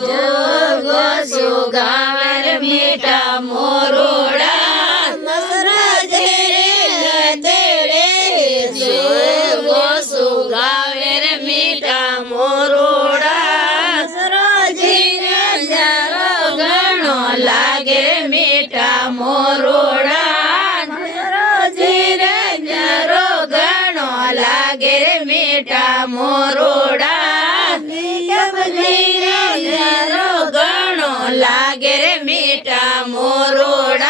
જોગો સુગાવેર મીઠા મોરોડા મસરાજે તેડે જોગો સુગાવેર મીઠા મોરોડા મસરાજીને જારો ઘણો લાગે મીઠા મોરોડા મસરાજીને જારો ઘણો લાગે મીઠા મોરોડા ઘણો લાગે રે મીઠા મોરોડા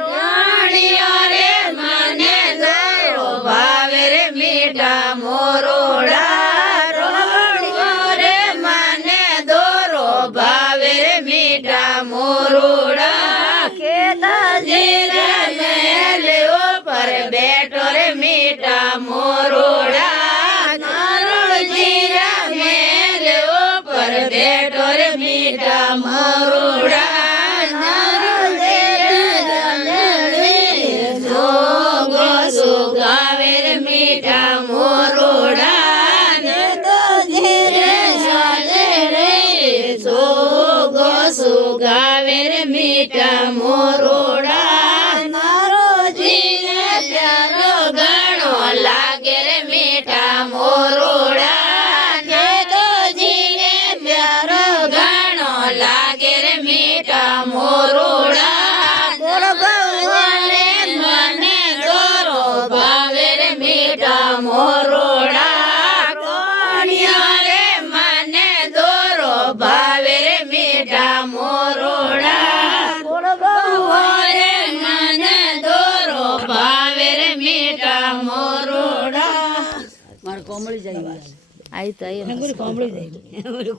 રાણીઓ રે મને દરો ભાવે રે મીઠા મોરોડા રાણીઓ રે મને દોરો ભાવે રે મીઠા મોરોડા કેતાજી રે મહેલ ઉપર બેઠો રે મીઠા મોરોડા નારણજી રે મહેલ ઉપર બેઠો રે મીઠા મોરોડા જોગો સુગાવે રે મીઠા મોરોડા જોગો સુગાવે રે મીઠા મોરોડા મારો જીને પ્યારો ઘણો લાગે રે મીઠા મોરોડા લાગે રે મીઠા મોરોડા ભગવાને મને દોરો ભાવે રે મીઠા મોરોડા કોણિયા રે મને દોરો ભાવે રે મીઠા મોરોડા ભગવાને મને દોરો ભાવે રે મીઠા મોરોડા મારે કોમળી જાય આઈ તો કોમળી જાય